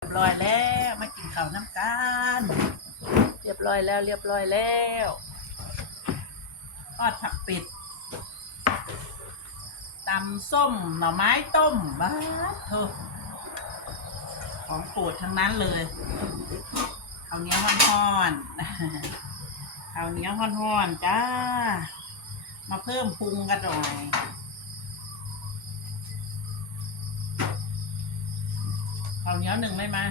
เรียบร้อยแล้วมากินข้าวน้ำกันเรียบร้อยแล้ว เรียบร้อยแล้วทอดผักเป็ดตำส้มหน่อไม้ต้มบ้าเธอของโปรดทั้งนั้นเลยข้าวเหนียวห้อนๆข้าวเหนียวห้อนๆจ้า มาเพิ่มปรุงกันหน่อย ข้าวเหนียวหนึ่งไม่มา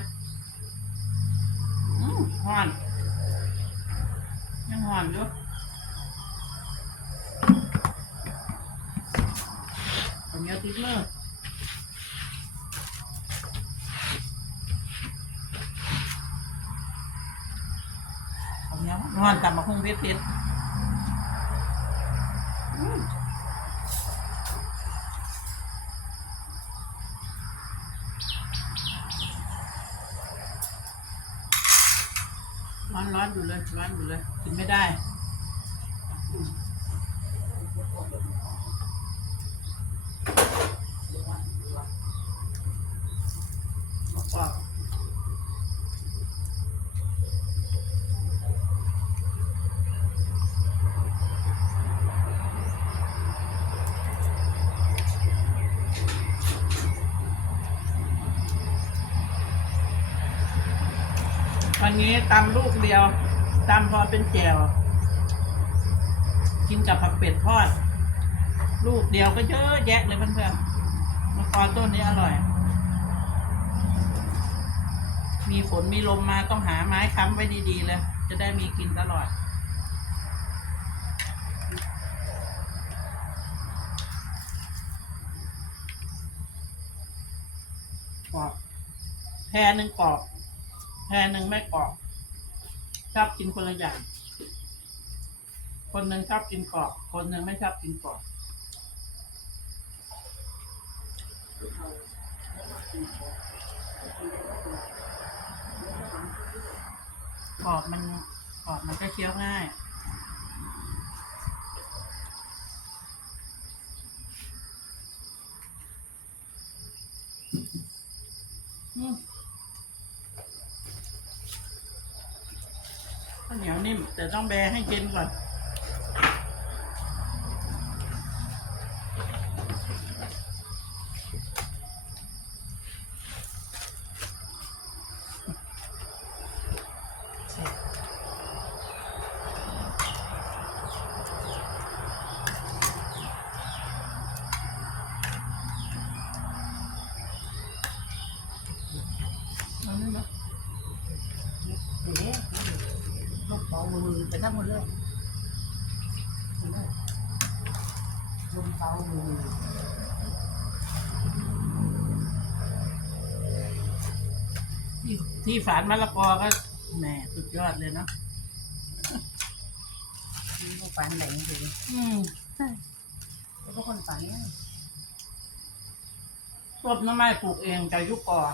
อืมหอน ยังหอนอยู่ข้าวเหนียวติดมือข้าวเหนียวห่อนจับมาคงเพชรติดอืม ร้อนร้อนอยู่เลยร้อนอยู่เลยกินไม่ได้อืมบอกว่า วันนี้ตำลูกเดียวตำพอเป็นแจ่วกินกับผักเป็ดทอด ลูกเดียวก็เยอะแยะเลยเพื่อนๆมะกอต้นนี้อร่อย มีฝนมีลมมาต้องหาไม้ค้ำไว้ดีๆเลยจะได้มีกินตลอดกรอบแพรหนึ่งกรอบ แพรหนึ่งไม่กรอบชอบกินคนละอย่าง คนหนึ่งชอบกินกรอบ คนหนึ่งไม่ชอบกินกรอบกรอบมันกรอบมันก็เคี้ยวง่ายอืมข้าวเห นิ่ม แต่ต้องแบให้เย็นก่อน เอานี่นะ เดี๋ยวลูกเบา มือไปทั้งหมดเลยลมเบามือที่ที่ฝานมะละกอก็แหมสุดยอดเลยเนาะมีพวกฝันไหนจริงอืมแล้วก็คนฝันเนี่ยต้นน้ำไม้ปลูกเองจากยุคก่อน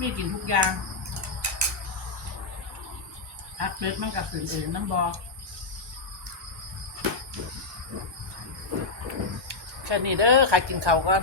มีกินทุกอย่างอักเล็ดมันกับสื่ออื่นน้ำบอแค่นี้เด้อใครกินเขาวก่อน